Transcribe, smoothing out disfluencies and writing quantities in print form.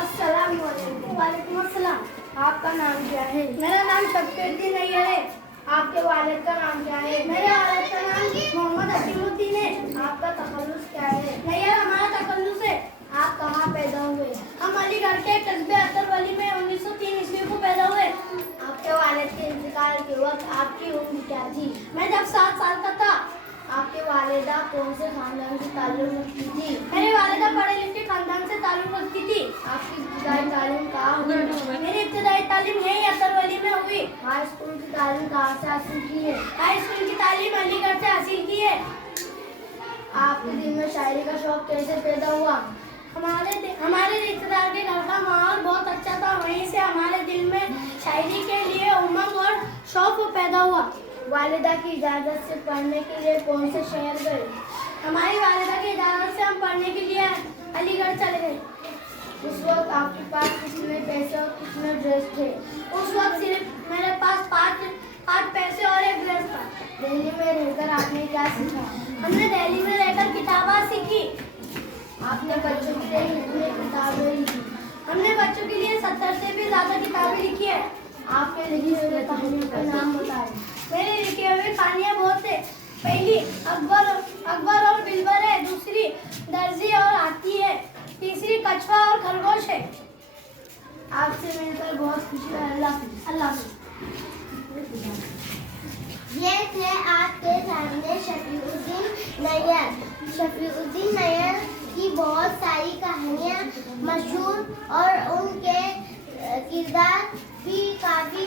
अस्सलाम वालेकुम। वालेकुम अस्सलाम। आपका नाम क्या है? मेरा नाम शफीउद्दीन नैयर है। आपके वालिद का नाम क्या है? मेरे वालिद का नाम मोहम्मद अकीमुद्दीन है। आपका तखल्लुस क्या है? नैयर हमारा तखल्लुस है। आप कहाँ पैदा हुए? हम अलीगढ़ के कस्बे अतरवली में 1903 ईस्वी को पैदा हुए। आपके वालिद के इंतकाल के वक्त आपकी उम्र क्या थी? मैं जब 7 साल का था। आपके वालिदा कौन से खानदान से ताल्लुक रखती थी? मेरी वालिदा पढ़े लिखे खानदान से ताल्लुक रखती थी। आपकी इब्तदाई तालीम कहाँ हुई? मेरी इब्तदाई तालीम यही अतरवली में हुई। हाई स्कूल की तालीम कहाँ से हासिल की है? हाई स्कूल की तालीम अलीगढ़ से हासिल की है। आपके दिल में शायरी का शौक कैसे पैदा हुआ? हमारे रिश्तेदार के घर का माहौल बहुत अच्छा था, वहीं से हमारे दिल में शायरी के लिए उमंग और शौक पैदा हुआ। वालिदा की इजाज़त से पढ़ने के लिए कौन से शहर गए? हमारी वालिदा की इजाज़त से हम पढ़ने के लिए अलीगढ़ चले गए। उस वक्त आपके पास कितने पैसे और कितने ड्रेस थे? उस वक्त सिर्फ मेरे पास पाँच पैसे और एक ड्रेस था। दिल्ली में रहकर आपने क्या सीखा? हमने दिल्ली में रहकर किताबें सीखी। आपने बच्चों के लिए कितनी किताबें लिखी? हमने बच्चों के लिए 70 से भी ज़्यादा किताबें लिखी है। आपके लिखी हुई कहानियों का नाम बताएं। मेरे लिखी हुई कहानियाँ बहुत है। पहली अकबर और बिलबर है, दूसरी दर्जी और हाथी है, तीसरी कछुआ और खरगोश है। आपसे मिलकर बहुत खुशी है। अल्लाह हाफ़िज़। ये थे आपके सामने शफीउद्दीन नैयर। शफीउद्दीन नैयर की बहुत सारी कहानियाँ मशहूर और उनके किरदार भी काफ़ी